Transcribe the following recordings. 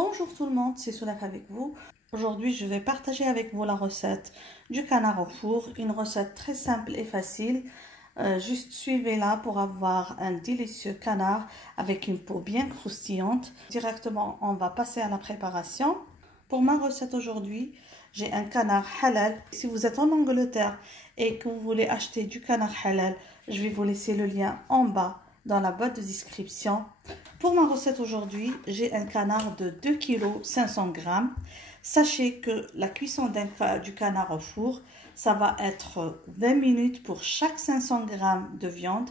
Bonjour tout le monde, c'est Soulaf avec vous. Aujourd'hui, je vais partager avec vous la recette du canard au four. Une recette très simple et facile. Juste suivez-la pour avoir un délicieux canard avec une peau bien croustillante. Directement, on va passer à la préparation. Pour ma recette aujourd'hui, j'ai un canard halal. Si vous êtes en Angleterre et que vous voulez acheter du canard halal, je vais vous laisser le lien en bas dans la boîte de description. Pour ma recette aujourd'hui, j'ai un canard de 2 kg 500 g. Sachez que la cuisson du canard au four, ça va être 20 minutes pour chaque 500 g de viande.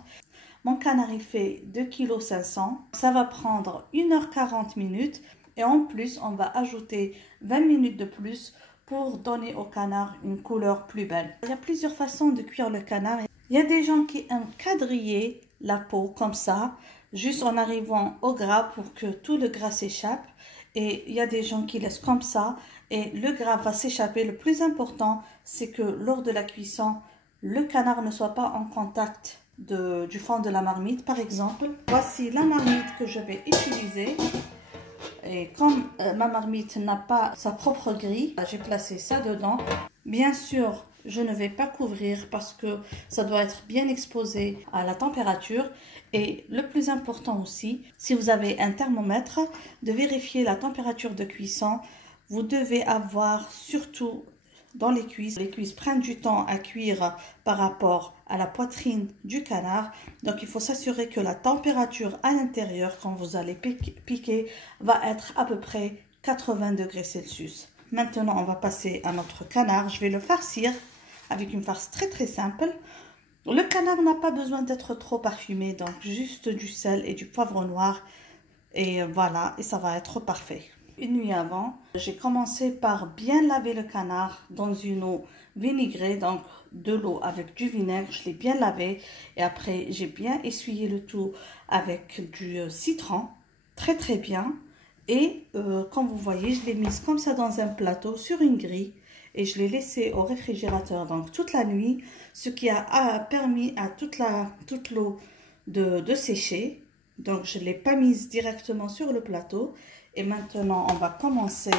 Mon canard il fait 2 kg 500. Ça va prendre 1h40 minutes et en plus on va ajouter 20 minutes de plus pour donner au canard une couleur plus belle. Il y a plusieurs façons de cuire le canard. Il y a des gens qui aiment quadriller la peau comme ça, juste en arrivant au gras pour que tout le gras s'échappe. Et il y a des gens qui laissent comme ça et le gras va s'échapper. Le plus important, c'est que lors de la cuisson, le canard ne soit pas en contact du fond de la marmite. Par exemple, voici la marmite que je vais utiliser. Et comme ma marmite n'a pas sa propre grille, j'ai placé ça dedans. Bien sûr, je ne vais pas couvrir parce que ça doit être bien exposé à la température. Et le plus important aussi, si vous avez un thermomètre, de vérifier la température de cuisson. Vous devez avoir surtout dans les cuisses. Les cuisses prennent du temps à cuire par rapport à la poitrine du canard. Donc il faut s'assurer que la température à l'intérieur, quand vous allez piquer, va être à peu près 80 degrés Celsius. Maintenant, on va passer à notre canard. Je vais le farcir avec une farce très simple. Le canard n'a pas besoin d'être trop parfumé, donc juste du sel et du poivre noir. Et voilà, et ça va être parfait. Une nuit avant, j'ai commencé par bien laver le canard dans une eau vinaigrée, donc de l'eau avec du vinaigre. Je l'ai bien lavé et après j'ai bien essuyé le tout avec du citron, très bien. Et comme vous voyez, je l'ai mise comme ça dans un plateau sur une grille et je l'ai laissé au réfrigérateur donc toute la nuit, ce qui a permis à toute l'eau de sécher. Donc je ne l'ai pas mise directement sur le plateau. Et maintenant, on va commencer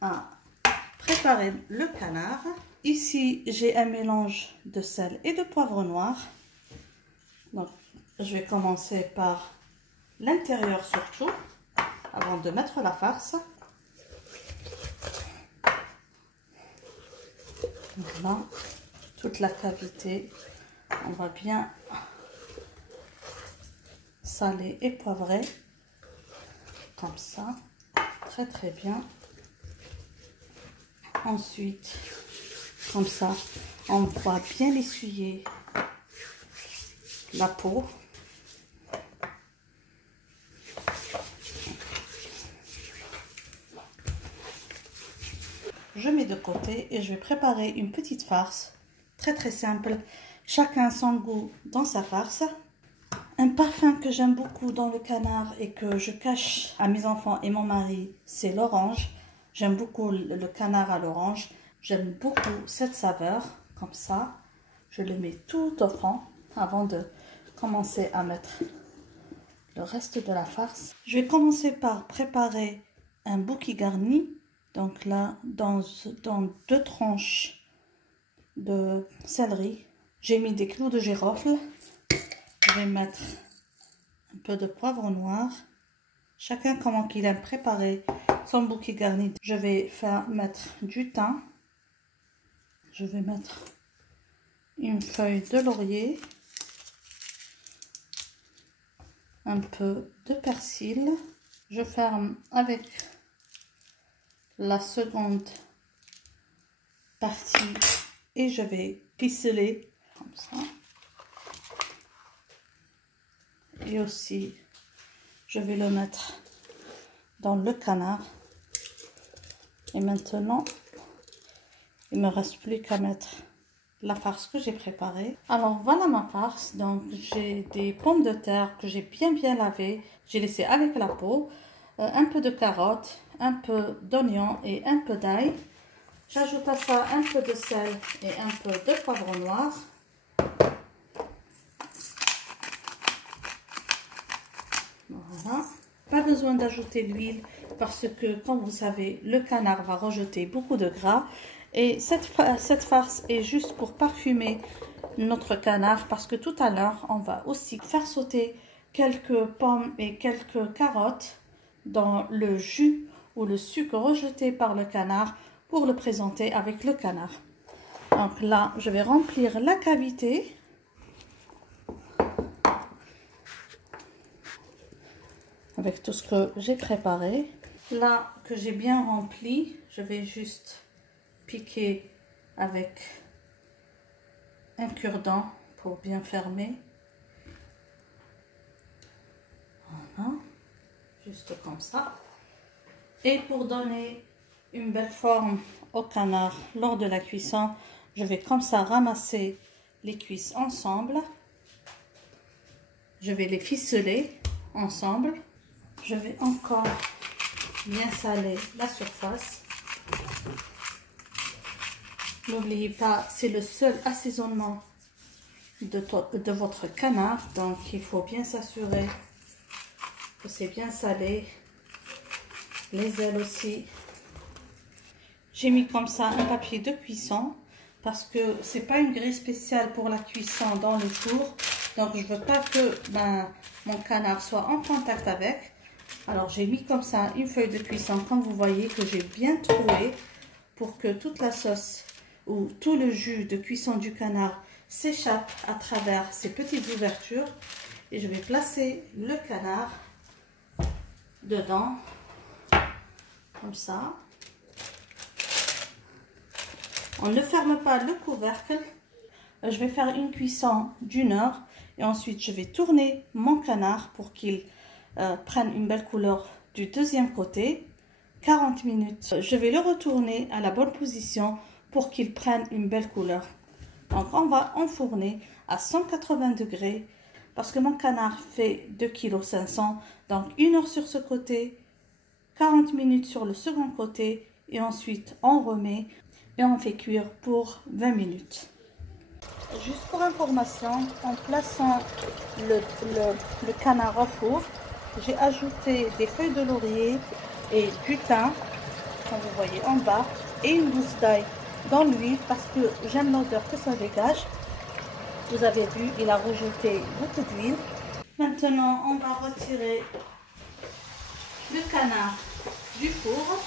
à préparer le canard. Ici, j'ai un mélange de sel et de poivre noir. Donc, je vais commencer par l'intérieur surtout, avant de mettre la farce. Voilà, toute la cavité, on va bien saler et poivrer. Comme ça, très bien. Ensuite, comme ça, on va bien essuyer la peau. Je mets de côté et je vais préparer une petite farce très simple. Chacun son goût dans sa farce. Un parfum que j'aime beaucoup dans le canard et que je cache à mes enfants et mon mari, c'est l'orange. J'aime beaucoup le canard à l'orange. J'aime beaucoup cette saveur, comme ça. Je le mets tout au fond avant de commencer à mettre le reste de la farce. Je vais commencer par préparer un bouquet garni. Donc là, dans 2 tranches de céleri, j'ai mis des clous de girofle. Je vais mettre un peu de poivre noir. Chacun comment qu'il aime préparer son bouquet garni. Je vais mettre du thym. Je vais mettre une feuille de laurier. Un peu de persil. Je ferme avec la seconde partie et je vais ficeler comme ça. Et aussi, je vais le mettre dans le canard. Et maintenant, il ne me reste plus qu'à mettre la farce que j'ai préparée. Alors, voilà ma farce. Donc, j'ai des pommes de terre que j'ai bien lavées. J'ai laissé avec la peau. Un peu de carottes, un peu d'oignon et un peu d'ail. J'ajoute à ça un peu de sel et un peu de poivre noir. Voilà. Par besoin d'ajouter l'huile parce que, comme vous savez, le canard va rejeter beaucoup de gras. Et cette farce est juste pour parfumer notre canard parce que tout à l'heure, on va aussi faire sauter quelques pommes et quelques carottes dans le jus ou le sucre rejeté par le canard pour le présenter avec le canard. Donc là, je vais remplir la cavité. Avec tout ce que j'ai préparé. Là que j'ai bien rempli, je vais juste piquer avec un cure-dent pour bien fermer. Voilà, juste comme ça. Et pour donner une belle forme au canard lors de la cuisson, je vais comme ça ramasser les cuisses ensemble. Je vais les ficeler ensemble. Je vais encore bien saler la surface. N'oubliez pas, c'est le seul assaisonnement de votre canard. Donc, il faut bien s'assurer que c'est bien salé. Les ailes aussi. J'ai mis comme ça un papier de cuisson parce que c'est pas une grille spéciale pour la cuisson dans le four. Donc, je veux pas que mon canard soit en contact avec. Alors, j'ai mis comme ça une feuille de cuisson, comme vous voyez, que j'ai bien trouée pour que toute la sauce ou tout le jus de cuisson du canard s'échappe à travers ces petites ouvertures. Et je vais placer le canard dedans, comme ça. On ne ferme pas le couvercle. Je vais faire une cuisson d'1 heure et ensuite je vais tourner mon canard pour qu'il prenne une belle couleur du deuxième côté. 40 minutes. Je vais le retourner à la bonne position pour qu'il prenne une belle couleur. Donc on va enfourner à 180 degrés parce que mon canard fait 2,5 kg. Donc 1 heure sur ce côté, 40 minutes sur le second côté et ensuite on remet et on fait cuire pour 20 minutes. Juste pour information, en plaçant le canard au four, j'ai ajouté des feuilles de laurier et du thym, comme vous voyez en bas, et une gousse d'ail dans l'huile parce que j'aime l'odeur que ça dégage. Vous avez vu, il a rejeté beaucoup d'huile. Maintenant, on va retirer le canard du four.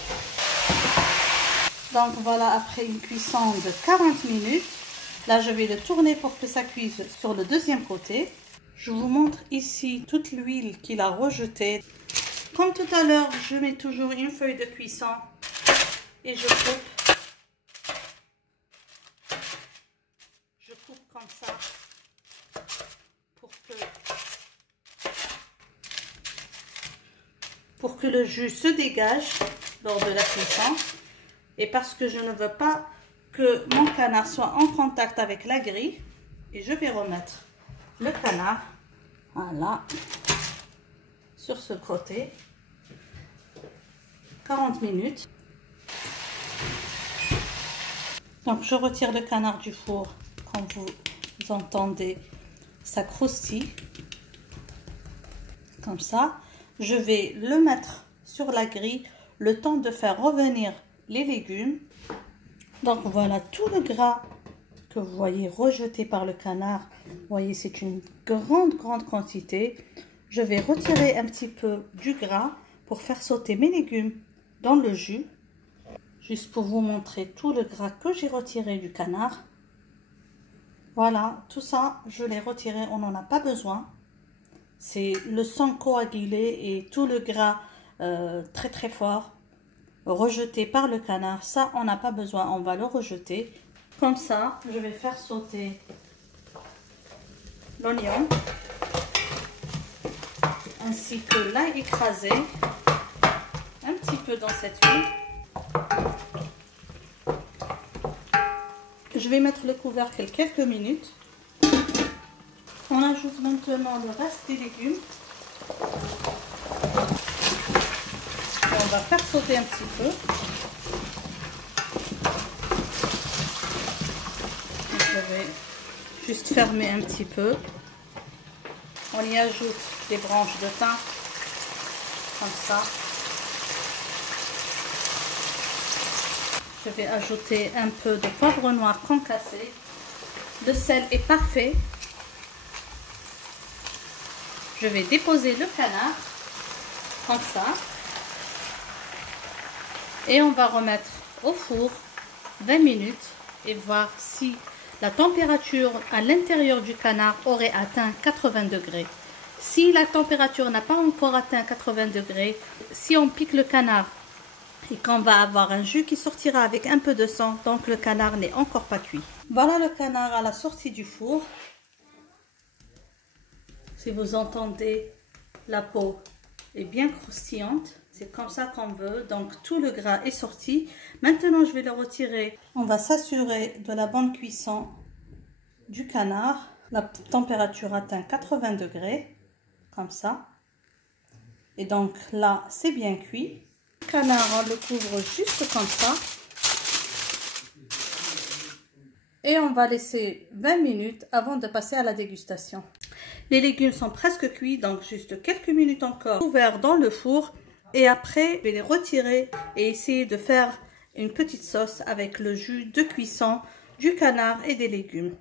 Donc voilà, après une cuisson de 40 minutes, là je vais le tourner pour que ça cuise sur le deuxième côté. Je vous montre ici toute l'huile qu'il a rejetée. Comme tout à l'heure, je mets toujours une feuille de cuisson et je coupe. Je coupe comme ça pour que le jus se dégage lors de la cuisson. Et parce que je ne veux pas que mon canard soit en contact avec la grille, et je vais remettre le canard, voilà, sur ce côté, 40 minutes. Donc je retire le canard du four, comme vous entendez, ça croustille, comme ça. Je vais le mettre sur la grille, le temps de faire revenir les légumes. Donc voilà tout le gras que vous voyez rejeté par le canard. Vous voyez, c'est une grande quantité. Je vais retirer un petit peu du gras pour faire sauter mes légumes dans le jus. Juste pour vous montrer tout le gras que j'ai retiré du canard. Voilà, tout ça, je l'ai retiré, on n'en a pas besoin. C'est le sang coagulé et tout le gras très fort rejeté par le canard. Ça, on n'a pas besoin, on va le rejeter. Comme ça, je vais faire sauter l'oignon ainsi que l'ail écrasé un petit peu dans cette huile. Je vais mettre le couvercle quelques minutes. On ajoute maintenant le reste des légumes. Et on va faire sauter un petit peu. Je vais juste fermer un petit peu. On y ajoute des branches de thym. comme ça. Je vais ajouter un peu de poivre noir concassé. Le sel est parfait. Je vais déposer le canard comme ça. Et on va remettre au four 20 minutes et voir si la température à l'intérieur du canard aurait atteint 80 degrés. Si la température n'a pas encore atteint 80 degrés, si on pique le canard et qu'on va avoir un jus qui sortira avec un peu de sang, donc le canard n'est encore pas cuit. Voilà le canard à la sortie du four. Si vous entendez, la peau est bien croustillante. C'est comme ça qu'on veut. Donc tout le gras est sorti. Maintenant, je vais le retirer. On va s'assurer de la bonne cuisson du canard. La température atteint 80 degrés. Comme ça. Et donc là, c'est bien cuit. Le canard, on le couvre juste comme ça. Et on va laisser 20 minutes avant de passer à la dégustation. Les légumes sont presque cuits, donc juste quelques minutes encore ouverts dans le four. Et après, je vais les retirer et essayer de faire une petite sauce avec le jus de cuisson du canard et des légumes.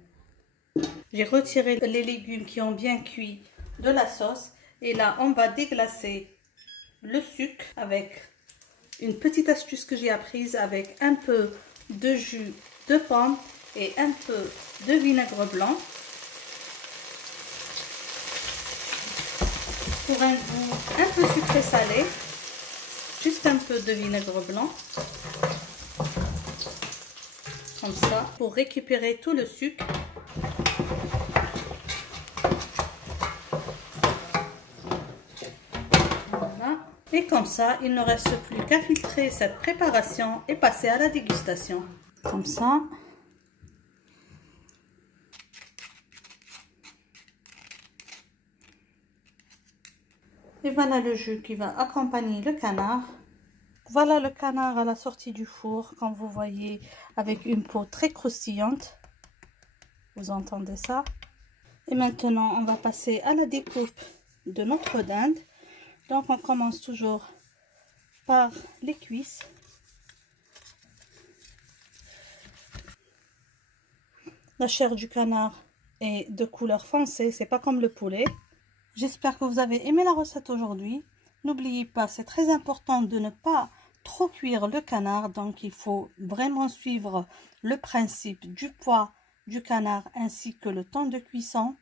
J'ai retiré les légumes qui ont bien cuit de la sauce. Et là, on va déglacer le sucre avec une petite astuce que j'ai apprise avec un peu de jus de pomme et un peu de vinaigre blanc pour un goût un peu sucré salé. Juste un peu de vinaigre blanc comme ça pour récupérer tout le sucre. Voilà. Et comme ça, il ne reste plus qu'à filtrer cette préparation et passer à la dégustation. Comme ça. Et voilà le jus qui va accompagner le canard. Voilà le canard à la sortie du four, comme vous voyez, avec une peau très croustillante. Vous entendez ça? Et maintenant, on va passer à la découpe de notre dinde. Donc, on commence toujours par les cuisses. La chair du canard est de couleur foncée, c'est pas comme le poulet. J'espère que vous avez aimé la recette aujourd'hui. N'oubliez pas, c'est très important de ne pas trop cuire le canard. Donc, il faut vraiment suivre le principe du poids du canard ainsi que le temps de cuisson.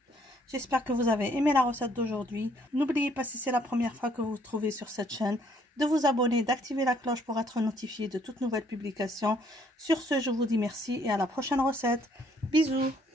J'espère que vous avez aimé la recette d'aujourd'hui. N'oubliez pas, si c'est la première fois que vous vous trouvez sur cette chaîne, de vous abonner, d'activer la cloche pour être notifié de toutes nouvelles publications. Sur ce, je vous dis merci et à la prochaine recette. Bisous!